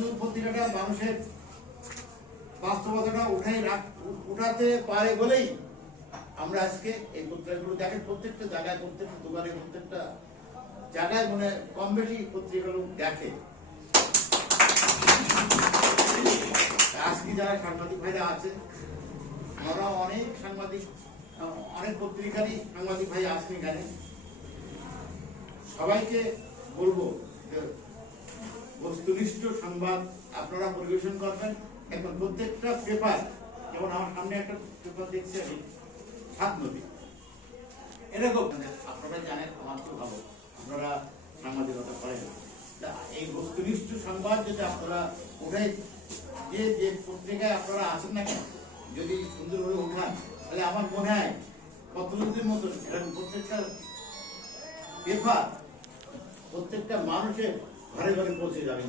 নজরুল পত্রিকাটা মানুষের বাস্তবতাটা উঠাতে পারে বলেই আমরা আজকে এই পত্রিকাগুলো দেখেন, প্রত্যেকটা জায়গায়, প্রত্যেকটা দোকানে, প্রত্যেকটা জায়গায় মানে কম বেশি পত্রিকাগুলো দেখে। আজকে যারা সাংবাদিক ভাইরা আছে, আমরা অনেক সাংবাদিক, অনেক পত্রিকারই সাংবাদিক ভাই আছেন এখানে, সবাইকে বলবো যে বস্তুনিষ্ঠ সংবাদ আপনারা পরিবেশন করবেন। এখন প্রত্যেকটা পেপার, যেমন আমার সামনে একটা পেপার দেখছি আমি, সাত নদী, এরকম আপনারা জানেন, আমার তো ভালো আপনারা সাংবাদিকতা করেন। এই বস্তুনিষ্ঠ সংবাদ যদি আপনারা উঠে যে যে পত্রিকায় আপনারা আছেন না কেন, যদি সুন্দরভাবে উঠান, তাহলে আমার মনে হয় পত্রদের মতন এরকম প্রত্যেকটা পেপার প্রত্যেকটা মানুষের ঘরে ঘরে পৌঁছে যাবেন।